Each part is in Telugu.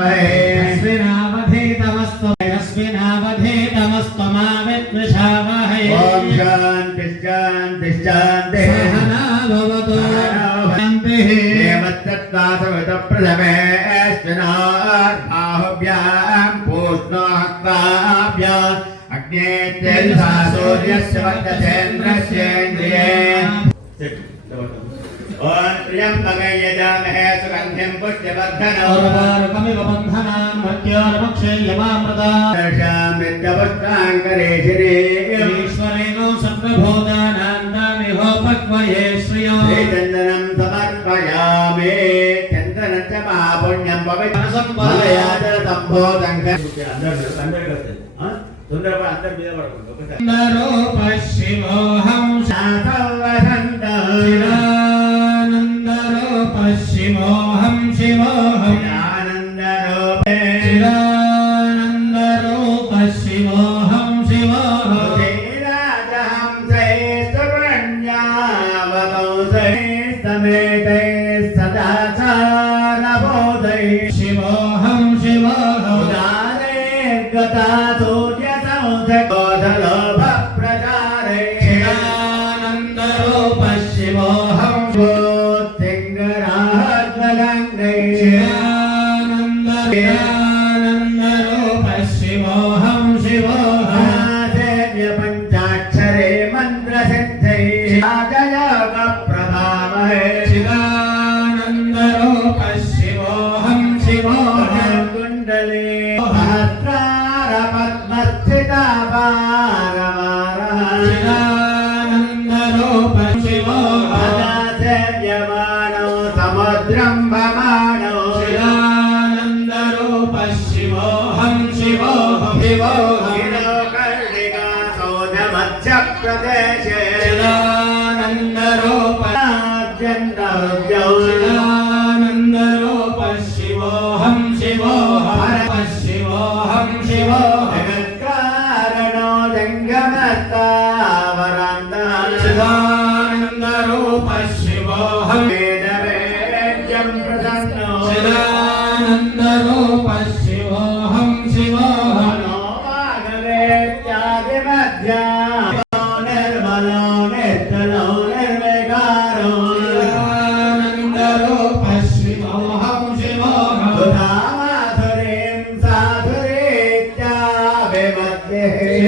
विद्महे यस्मिनावधेतमस्तु यस्मिनावधेतमस्त्वमाविद्विषावहै ॐ शान्तिः शान्तिः शान्तिः। सहना अग्ने तेजसा सूर्यस्य ्रियम्बगयजामहे सुगन्धिम् पुष्यवर्धनौर्वारुकमिव बन्धनान् भक्त्योर्मक्षेयमामृताशामित्यपुत्राङ्गरेशिरेश्वरेणो सम्प्रभूतानान्तानिहोपक्वये श्रियो चन्दनम् समर्पयामे चन्दन च महापुण्यम् पवित्रसम्पादयादम्भोदङ्ग తొందరగా అందరి మీద పడుకుంటారు పశ్చిమోహం శాతం వసంత शिवोऽहं शिवोऽहम् आनन्दरूप चिदानन्दरूप शिवोऽहं शिवोऽहं श्रीराजहं श्रेष्ठप्रज्ञावतौसमेते सदा च नवोदय शिवोऽहं शिवोऽहं गता सूर्यसंसको मध्यप्रदेशे चिदानन्दरूप शिवोऽहं शिवोहं शिवोऽहं शिवो जगत्कारणो जङ्गमतावरान्तः चिदानन्दरूप शिवोऽहम्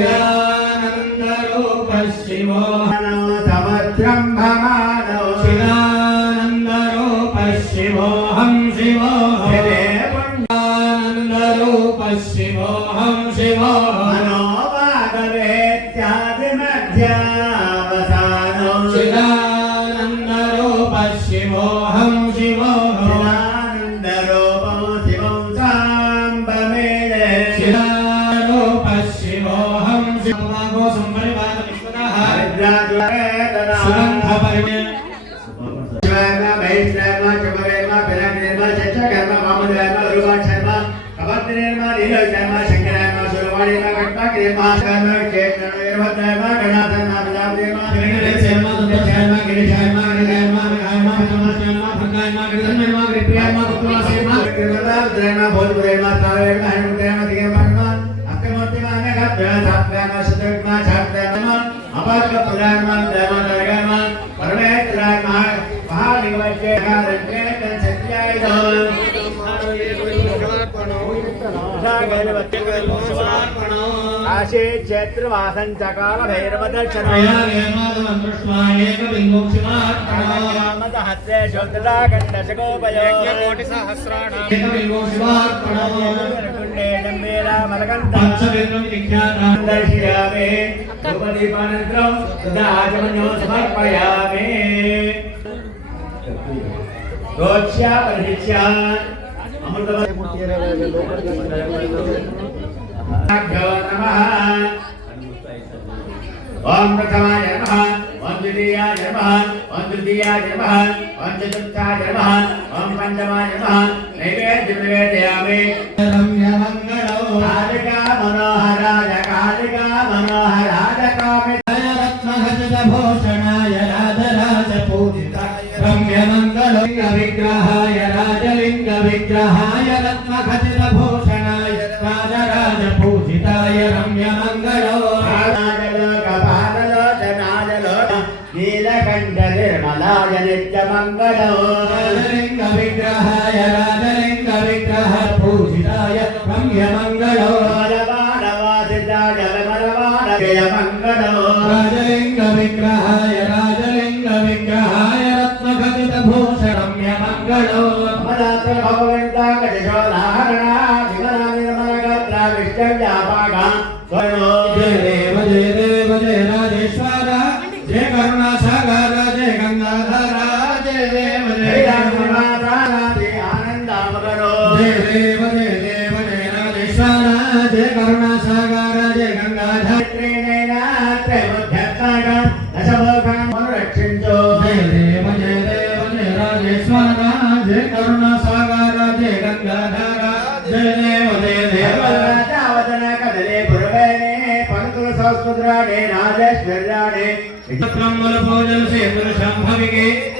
Yeah. ભગવાન શર્મા કબદ્રેર્મા નીલય શર્મા શંકરાયમા સુરવાણીમાં ઘટનાક્રિયમાં શર્મા ક્ષેત્ર નિર્વધ્નયમાં ગણાતના બલાદેમાં ગણેશ શર્મા દુર્ગા શર્મા ગિરીશ શર્મા ગણેશમાં ગણાયમાં વિજયમાં શર્મા ભગવાયમાં ગણધનયમાં ગિરિપ્રિયામાં ભગવાન શર્મા કેવલા દ્રેના ભોજપુરેમાં તારેમાં હેમુતેમાં દિગેમાં અક્કમર્તિમાં અનેક ગણા સાત્યામાં સુતકમાં છાત્યામાં અપાર પુરાણમાં દેવાન નરગામાં પરમેશ્વરાયમાં મહાનિવાચ્ય કારણ કે మలకంద పంచబింగం విఖ్యాత దర్శయామి ధూపదీపానంతరం తదాచమన్యో సమర్పయామి రోచ్య ఓం ప్రథమాయ నమః ఓం ద్వితీయాయ నమః ఓం తృతీయాయ నమః ఓం చతుర్థాయ ఓం పంచమాయ నమః నైవేద్యం నివేదయామి కాళికా మనోహరాయ కాళికా మనోహరాయ కామిత రత్నఘటితభూషణాయ రాజరాజ పూజితాయ విగ్రహాయ విగ్రహాయ రాజ రాజరాజపూజితాయ రమ్యమంగళో రాజలోక బాలలోచనాజలోక నీలకంఠ నిర్మలాయ నిత్యమంగళో రాజలింగ సంస్కృతురాడే రాజేశ్వర్యాడే పూజలు సేతుల సంభవికే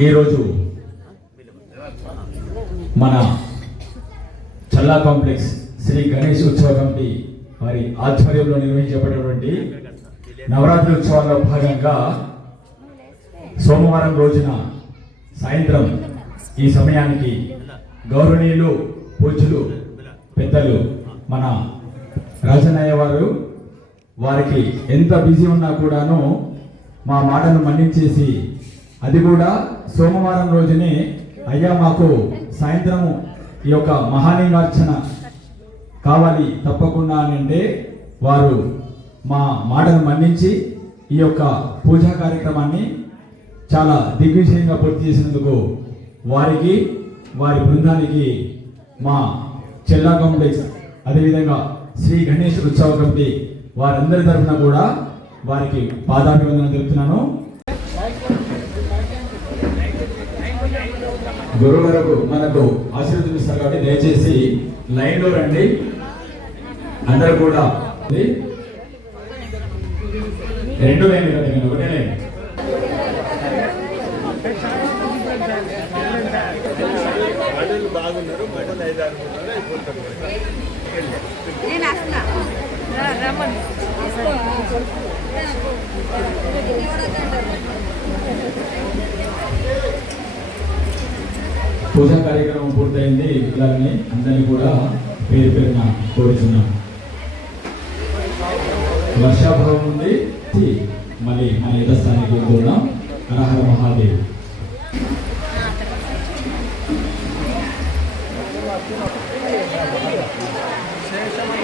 ఈరోజు మన చల్లా కాంప్లెక్స్ శ్రీ గణేష్ ఉత్సవ కమిటీ వారి ఆధ్వర్యంలో నిర్వహించబడినటువంటి నవరాత్రి ఉత్సవాల్లో భాగంగా సోమవారం రోజున సాయంత్రం ఈ సమయానికి గౌరవనీయులు పూజలు పెద్దలు మన రాజనయ్య వారు వారికి ఎంత బిజీ ఉన్నా కూడాను మా మాటను మన్నించేసి అది కూడా సోమవారం రోజునే అయ్యా మాకు సాయంత్రము ఈ యొక్క మహాలింగార్చన కావాలి తప్పకుండా అని అంటే వారు మా మాటను మన్నించి ఈ యొక్క పూజా కార్యక్రమాన్ని చాలా దిగ్విజయంగా పూర్తి చేసినందుకు వారికి వారి బృందానికి మా చెల్లా కాంప్లెక్స్ అదేవిధంగా శ్రీ గణేష్ ఉత్సవ కమిటీ వారందరి తరఫున కూడా వారికి పాదాభివందనం తెలుపుతున్నాను. గురువు మనకు ఆశీర్వదిస్తారు కాబట్టి దయచేసి లైన్లో రండి. అందరు కూడా ఇది రెండు లైన్ కట్టండి ఒకటే లైన్. బాగున్నారు వస్తున్నా ఐదారు రమ్మని. పూజా కార్యక్రమం పూర్తయింది. ఇలాగని అందరినీ కూడా పేరు పేరున కోరుతున్నాం వర్షాభావం ఉంది. మళ్ళీ మన యథస్థానికి వెళ్తున్నాం. హరహర మహాదేవ్. శేషమ